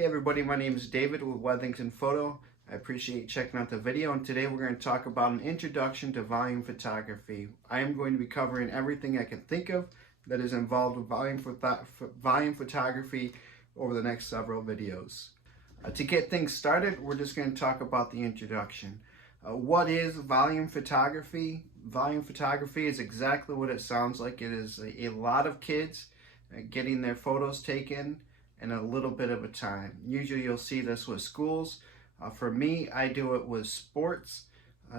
Hey everybody, my name is David with Wethington Photo. I appreciate you checking out the video, and today we're going to talk about an introduction to volume photography. I am going to be covering everything I can think of that is involved with volume photography over the next several videos. To get things started, we're just going to talk about the introduction. What is volume photography? Volume photography is exactly what it sounds like. It is a lot of kids getting their photos taken in a little bit of a time. Usually you'll see this with schools. For me, I do it with sports.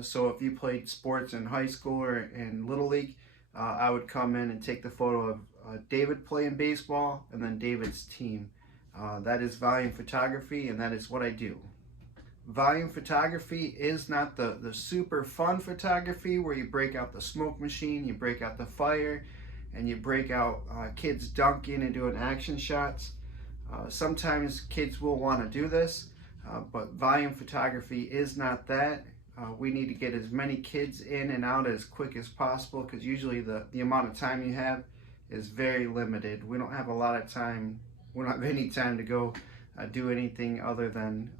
So if you played sports in high school or in Little League, I would come in and take the photo of David playing baseball and then David's team. That is volume photography, and that is what I do. Volume photography is not the super fun photography where you break out the smoke machine, you break out the fire, and you break out kids dunking and doing action shots. Sometimes kids will want to do this, but volume photography is not that. We need to get as many kids in and out as quick as possible, because usually the amount of time you have is very limited. We don't have a lot of time. We don't have any time to go do anything other than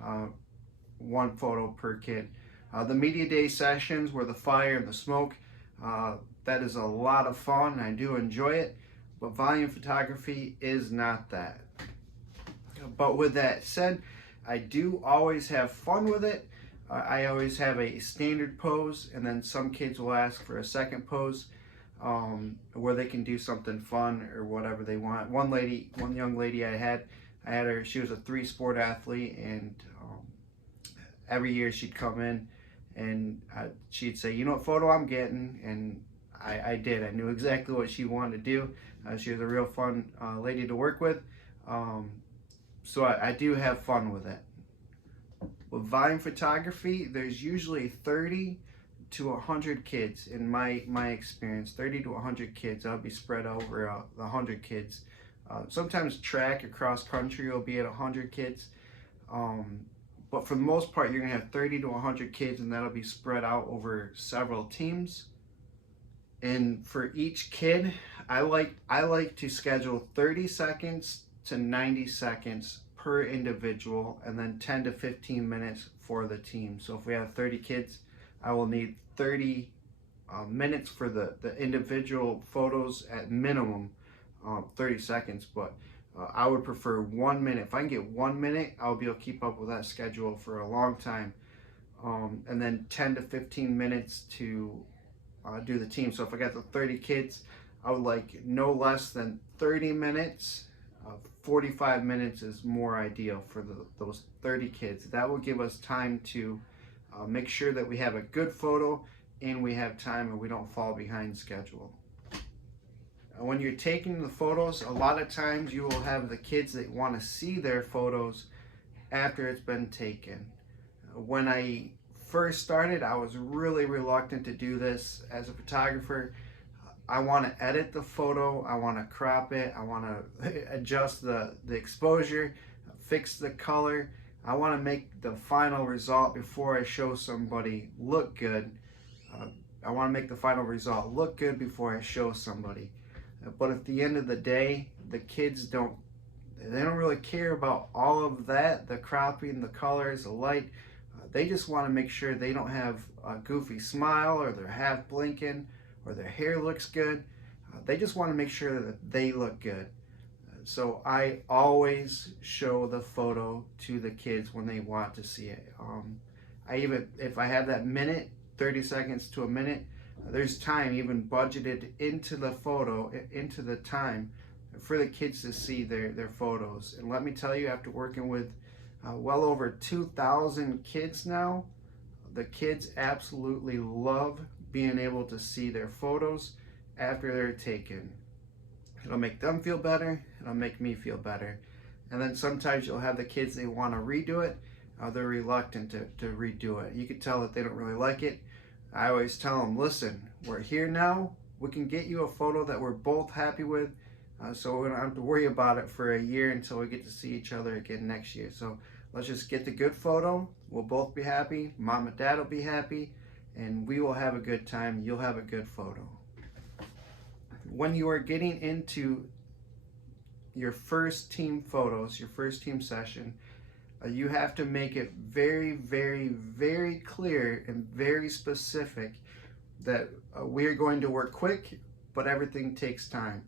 one photo per kid. The media day sessions where the fire and the smoke, that is a lot of fun. I do enjoy it, but volume photography is not that. But with that said, I do always have fun with it. I always have a standard pose, and then some kids will ask for a second pose where they can do something fun or whatever they want. One young lady I had her, she was a 3-sport athlete, and every year she'd come in and she'd say, you know what photo I'm getting? And I did. I knew exactly what she wanted to do. She was a real fun lady to work with. So I do have fun with it. With volume photography, there's usually 30 to 100 kids in my experience. 30 to 100 kids. That'll be spread over 100 kids. Sometimes track or cross country will be at 100 kids. But for the most part, you're going to have 30 to 100 kids, and that'll be spread out over several teams. And for each kid, I like to schedule 30 seconds to 90 seconds per individual, and then 10 to 15 minutes for the team. So if we have 30 kids, I will need 30 minutes for the individual photos at minimum, 30 seconds, but I would prefer 1 minute. If I can get 1 minute, I'll be able to keep up with that schedule for a long time. And then 10 to 15 minutes to do the team. So if I got the 30 kids, I would like no less than 30 minutes. 45 minutes is more ideal for those 30 kids. That will give us time to make sure that we have a good photo and we have time and we don't fall behind schedule. When you're taking the photos, a lot of times you will have the kids that want to see their photos after it's been taken. When I first started, I was really reluctant to do this as a photographer. I want to edit the photo, I want to crop it, I want to adjust the exposure, fix the color. I want to make the final result before I show somebody look good. I want to make the final result look good before I show somebody. But at the end of the day, the kids don't really care about all of that, the cropping, the colors, the light. They just want to make sure they don't have a goofy smile, or they're half blinking, or their hair looks good. They just want to make sure that they look good. So I always show the photo to the kids when they want to see it. If I have that minute, 30 seconds to a minute, there's time even budgeted into the photo, into the time for the kids to see their photos. And let me tell you, after working with well over 2,000 kids now, the kids absolutely love being able to see their photos after they're taken. It'll make them feel better, it'll make me feel better. And then sometimes you'll have the kids, they want to redo it, they're reluctant to redo it. You can tell that they don't really like it. I always tell them, listen, we're here now, we can get you a photo that we're both happy with, so we don't have to worry about it for a year until we get to see each other again next year. So let's just get the good photo, we'll both be happy, mom and dad will be happy, and we will have a good time, you'll have a good photo. When you are getting into your first team photos, your first team session, you have to make it very, very, very clear and very specific that we're going to work quick, but everything takes time.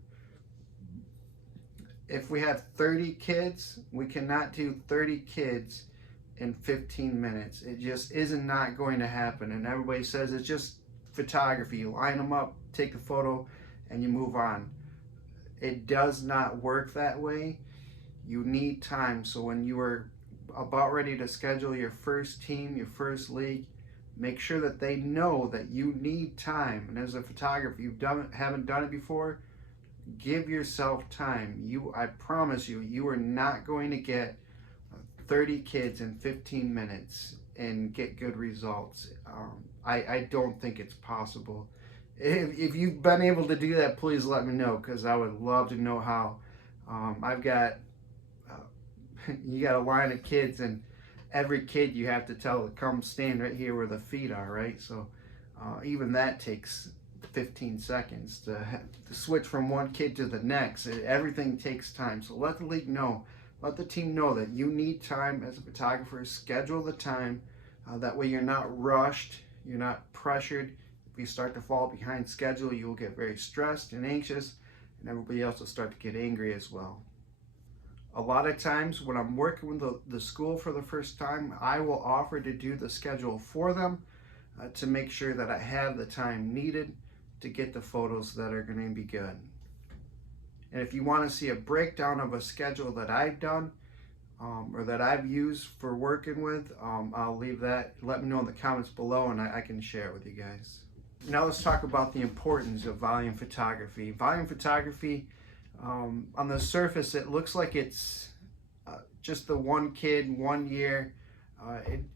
If we have 30 kids, we cannot do 30 kids in 15 minutes. It just isn't not going to happen. And everybody says it's just photography. You line them up, take the photo, and you move on. It does not work that way. You need time. So when you are about ready to schedule your first team, your first league, make sure that they know that you need time. And as a photographer, haven't done it before, give yourself time. I promise you, you are not going to get 30 kids in 15 minutes and get good results. I don't think it's possible. If you've been able to do that, please let me know, because I would love to know how. I've got, you got a line of kids, and every kid you have to tell to come stand right here where the feet are, right? So even that takes 15 seconds to switch from one kid to the next. Everything takes time. So let the league know, let the team know that you need time as a photographer. Schedule the time. That way you're not rushed, you're not pressured. If you start to fall behind schedule, you will get very stressed and anxious, and everybody else will start to get angry as well. A lot of times when I'm working with the school for the first time, I will offer to do the schedule for them to make sure that I have the time needed to get the photos that are going to be good. And if you want to see a breakdown of a schedule that I've done or that I've used for working with, I'll leave that. Let me know in the comments below, and I can share it with you guys. Now let's talk about the importance of volume photography. Volume photography, on the surface, it looks like it's just the one kid, 1 year.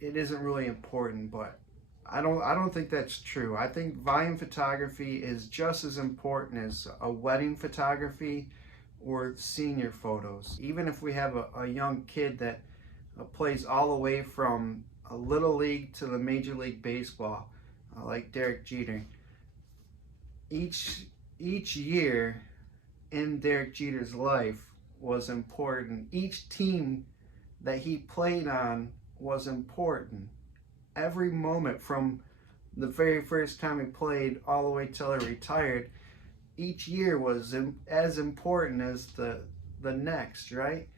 It isn't really important, but I don't think that's true. I think volume photography is just as important as a wedding photography or senior photos. Even if we have a young kid that plays all the way from a little league to the Major League Baseball, like Derek Jeter, each year in Derek Jeter's life was important. Each team that he played on was important. Every moment from the very first time he played all the way till he retired, each year was as important as the next, right?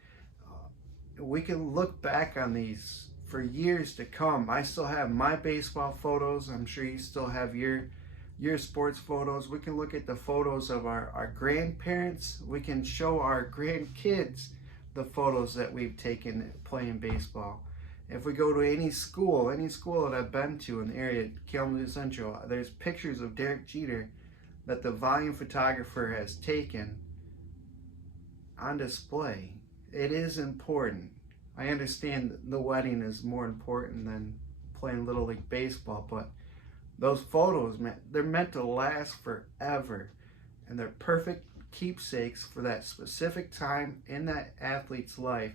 We can look back on these for years to come. I still have my baseball photos. I'm sure you still have your sports photos. We can look at the photos of our grandparents. We can show our grandkids the photos that we've taken playing baseball. If we go to any school that I've been to in the area, Kalamazoo Central, there's pictures of Derek Jeter that the volume photographer has taken on display. It is important. I understand the wedding is more important than playing Little League Baseball, but those photos, they're meant to last forever, and they're perfect keepsakes for that specific time in that athlete's life.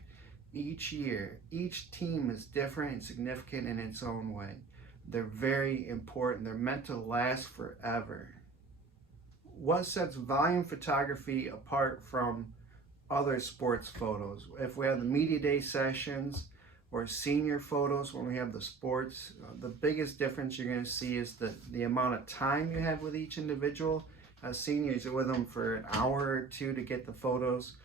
Each year, each team is different and significant in its own way. They're very important. They're meant to last forever. What sets volume photography apart from other sports photos? If we have the media day sessions or senior photos when we have the sports, the biggest difference you're going to see is the amount of time you have with each individual. Seniors are with them for an hour or two to get the photos.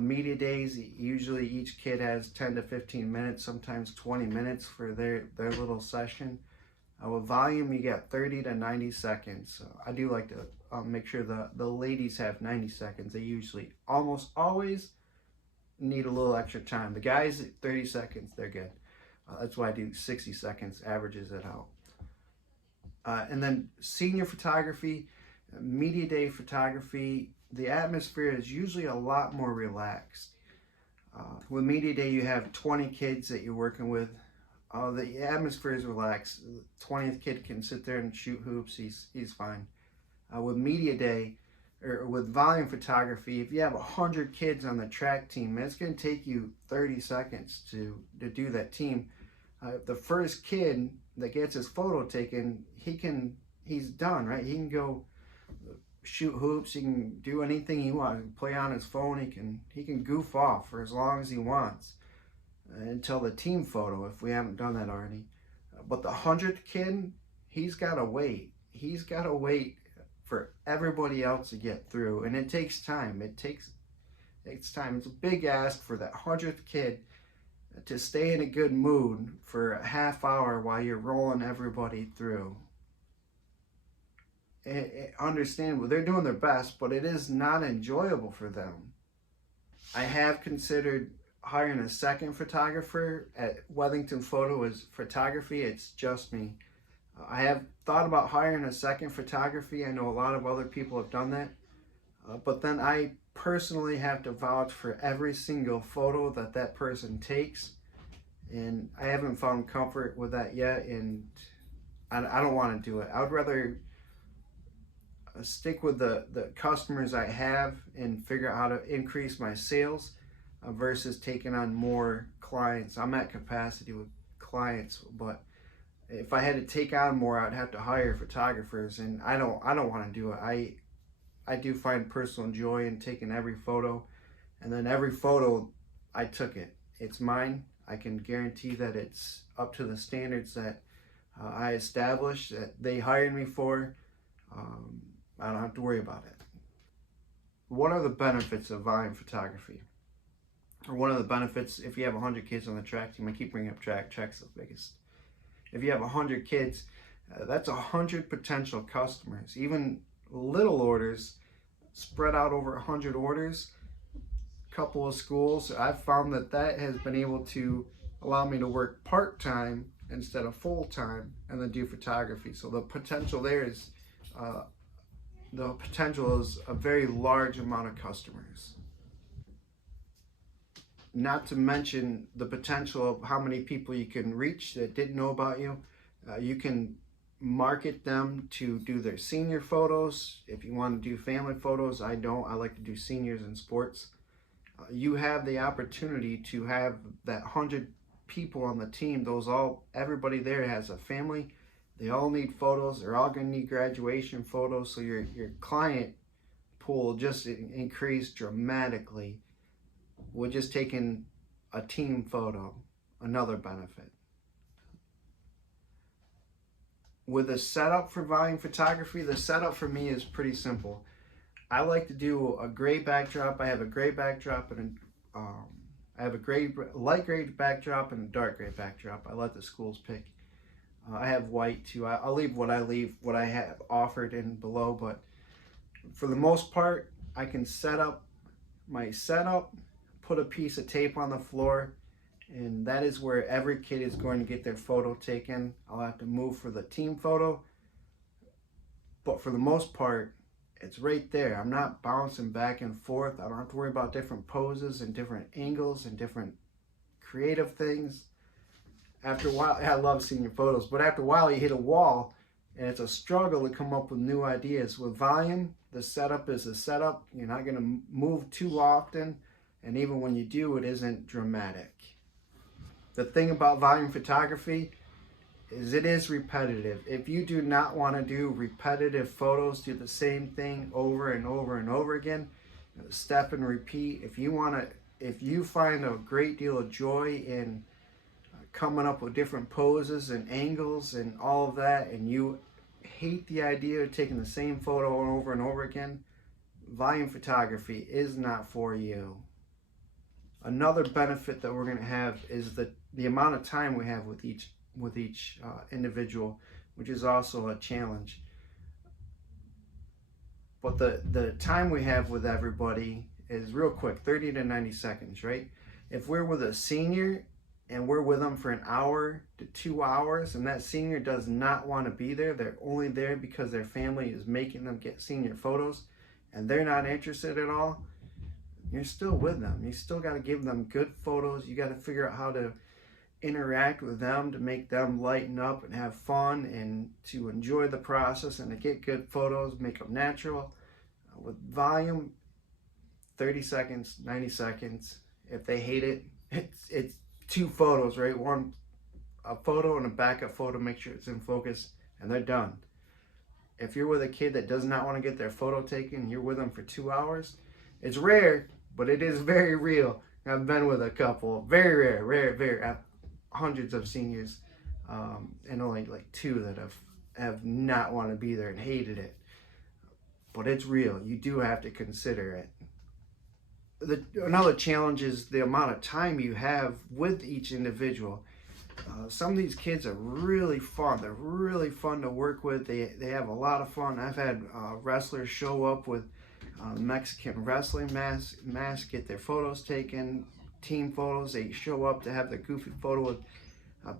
Media days, usually each kid has 10 to 15 minutes, sometimes 20 minutes for their little session. With volume, you get 30 to 90 seconds. I do like to make sure the ladies have 90 seconds. They usually almost always need a little extra time. The guys, 30 seconds, they're good. That's why I do 60 seconds, averages it out. And then senior photography, media day photography, the atmosphere is usually a lot more relaxed. With media day, you have 20 kids that you're working with. The atmosphere is relaxed. The 20th kid can sit there and shoot hoops. He's fine. With media day, or with volume photography, if you have 100 kids on the track team, it's going to take you 30 seconds to do that team. The first kid that gets his photo taken, he's done, right? He can go shoot hoops, he can do anything he wants, he can play on his phone, he can goof off for as long as he wants until the team photo, if we haven't done that already. But the 100th kid, he's got to wait. He's got to wait for everybody else to get through, and it takes time. It's time. It's a big ask for that 100th kid to stay in a good mood for a half hour while you're rolling everybody through. Understandable, they're doing their best, but it is not enjoyable for them. I have considered hiring a second photographer at Wethington Photo as photography. It's just me. I have thought about hiring a second photography. I know a lot of other people have done that. But then I personally have to vouch for every single photo that person takes. And I haven't found comfort with that yet. And I don't want to do it. I would rather stick with the customers I have and figure out how to increase my sales versus taking on more clients. I'm at capacity with clients, but if I had to take on more, I'd have to hire photographers, and I don't want to do it. I do find personal joy in taking every photo, and then every photo I took it's mine. I can guarantee that it's up to the standards that I established, that they hired me for. I don't have to worry about it. What are the benefits of volume photography? Or one of the benefits, if you have 100 kids on the track team, I keep bringing up track's the biggest. If you have 100 kids, that's 100 potential customers. Even little orders spread out over 100 orders, a couple of schools. I've found that has been able to allow me to work part-time instead of full-time and then do photography. So the potential there is a very large amount of customers. Not to mention the potential of how many people you can reach that didn't know about you. You can market them to do their senior photos. If you want to do family photos, I don't. I like to do seniors in sports. You have the opportunity to have that 100 people on the team. Everybody there has a family. They all need photos. They're all going to need graduation photos. So your client pool just increased dramatically with just taking a team photo. Another benefit. With a setup for volume photography, the setup for me is pretty simple. I like to do a gray backdrop. I have a gray backdrop and I have a light gray backdrop and a dark gray backdrop. I let the schools pick. I have white too. I'll leave what I have offered in below, but for the most part, I can set up my setup, put a piece of tape on the floor, and that is where every kid is going to get their photo taken. I'll have to move for the team photo, but for the most part, it's right there. I'm not bouncing back and forth. I don't have to worry about different poses and different angles and different creative things. After a while, I love seeing your photos, but after a while you hit a wall and it's a struggle to come up with new ideas. With volume, the setup is a setup. You're not going to move too often, and even when you do, it isn't dramatic. The thing about volume photography is it is repetitive. If you do not want to do repetitive photos, do the same thing over and over and over again, step and repeat. If you find a great deal of joy in coming up with different poses and angles and all of that, and you hate the idea of taking the same photo over and over again, volume photography is not for you. Another benefit that we're going to have is the amount of time we have with each individual, which is also a challenge. But the time we have with everybody is real quick, 30 to 90 seconds, right? If we're with a senior and we're with them for an hour to 2 hours, and that senior does not want to be there, they're only there because their family is making them get senior photos, and they're not interested at all, you're still with them. You still got to give them good photos. You got to figure out how to interact with them to make them lighten up and have fun and to enjoy the process and to get good photos, make them natural. With volume, 30 seconds, 90 seconds. If they hate it, it's 2 photos, right? A photo and a backup photo, make sure it's in focus, and they're done. If you're with a kid that does not want to get their photo taken, you're with them for 2 hours. It's rare, but it is very real. I've been with a couple, very rare, very. I have hundreds of seniors, and only like two that have not want to be there and hated it. But it's real. You do have to consider it. Another challenge is the amount of time you have with each individual. Some of these kids are really fun. They're really fun to work with. They have a lot of fun. I've had wrestlers show up with Mexican wrestling masks, get their photos taken, team photos. They show up to have their goofy photo with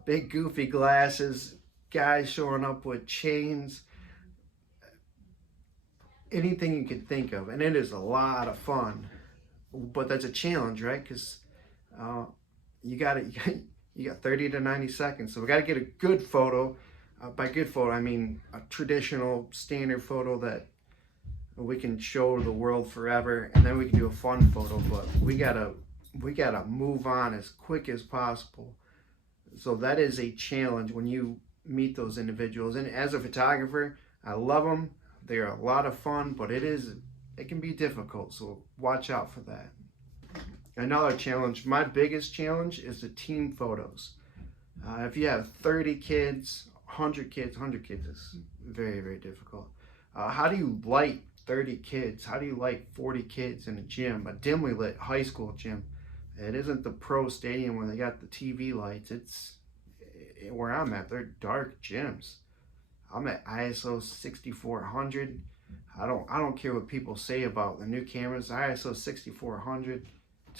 big goofy glasses, guys showing up with chains, anything you can think of. And it is a lot of fun. But that's a challenge, right? Because you got 30 to 90 seconds. So we got to get a good photo. By good photo, I mean a traditional standard photo that we can show the world forever, and then we can do a fun photo. But we gotta move on as quick as possible. So that is a challenge when you meet those individuals. And as a photographer, I love them. They're a lot of fun, but it can be difficult, so watch out for that. Another challenge, my biggest challenge, is the team photos. If you have 30 kids, 100 kids is very, very difficult. How do you light 30 kids? How do you light 40 kids in a gym, a dimly lit high school gym? It isn't the pro stadium where they got the TV lights. It's where I'm at, they're dark gyms. I'm at ISO 6400. I don't care what people say about the new cameras. ISO 6400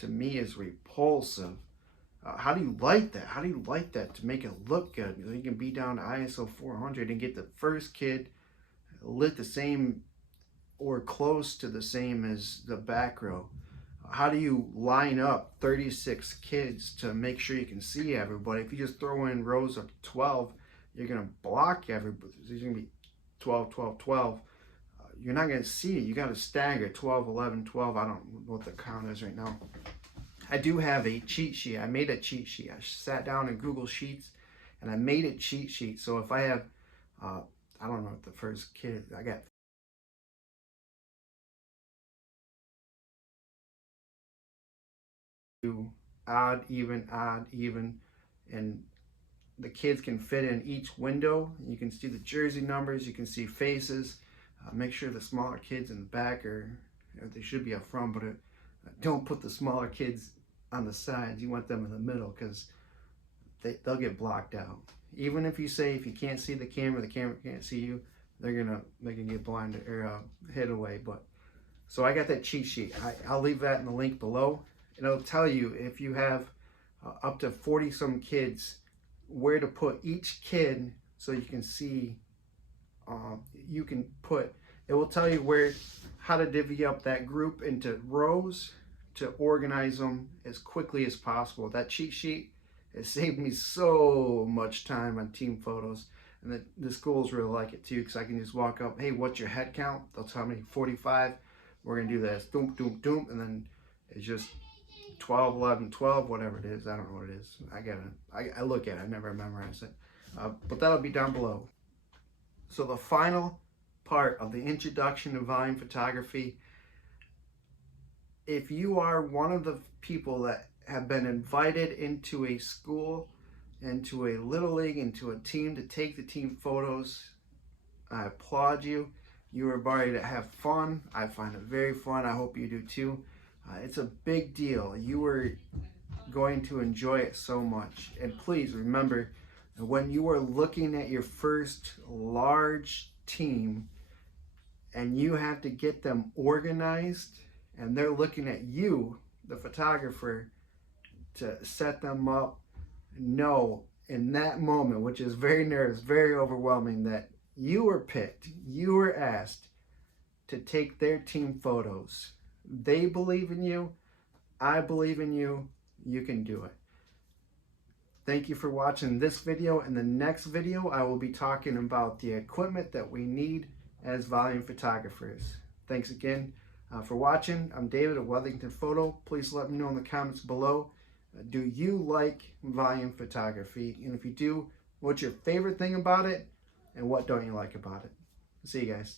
to me is repulsive. How do you light that? How do you light that to make it look good? You can be down to ISO 400 and get the first kid lit the same or close to the same as the back row. How do you line up 36 kids to make sure you can see everybody? If you just throw in rows of 12, you're going to block everybody. There's going to be 12, 12, 12. You're not going to see it. You got to stagger 12, 11, 12. I don't know what the count is right now. I do have a cheat sheet. I made a cheat sheet. I sat down in Google Sheets and I made a cheat sheet. So if I have, I don't know what the first kid, I got odd, even, and the kids can fit in each window. You can see the jersey numbers, you can see faces. Make sure the smaller kids in the back they should be up front, but don't put the smaller kids on the sides. You want them in the middle because they'll get blocked out. Even if you say if you can't see the camera can't see you, they can get blinded or hit away. But so I got that cheat sheet. I'll leave that in the link below. It'll tell you if you have up to 40 some kids, where to put each kid so you can see. It will tell you how to divvy up that group into rows to organize them as quickly as possible. That cheat sheet has saved me so much time on team photos, and the schools really like it too, because I can just walk up, hey, what's your head count? They'll tell me 45. We're gonna do this, doom, doom, doom, and then it's just 12, 11, 12, whatever it is. I don't know what it is. I look at it. I never memorize it. But that'll be down below. So the final part of the introduction to volume photography, if you are one of the people that have been invited into a school, into a little league, into a team to take the team photos, I applaud you. You are ready to have fun. I find it very fun. I hope you do too. It's a big deal. You are going to enjoy it so much. And please remember, when you are looking at your first large team and you have to get them organized and they're looking at you, the photographer, to set them up, know in that moment, which is very nervous, very overwhelming, that you were picked, you were asked to take their team photos. They believe in you. I believe in you. You can do it. Thank you for watching this video. In the next video, I will be talking about the equipment that we need as volume photographers. Thanks again for watching. I'm David at Wellington Photo. Please let me know in the comments below. Do you like volume photography? And if you do, what's your favorite thing about it? And what don't you like about it? See you guys.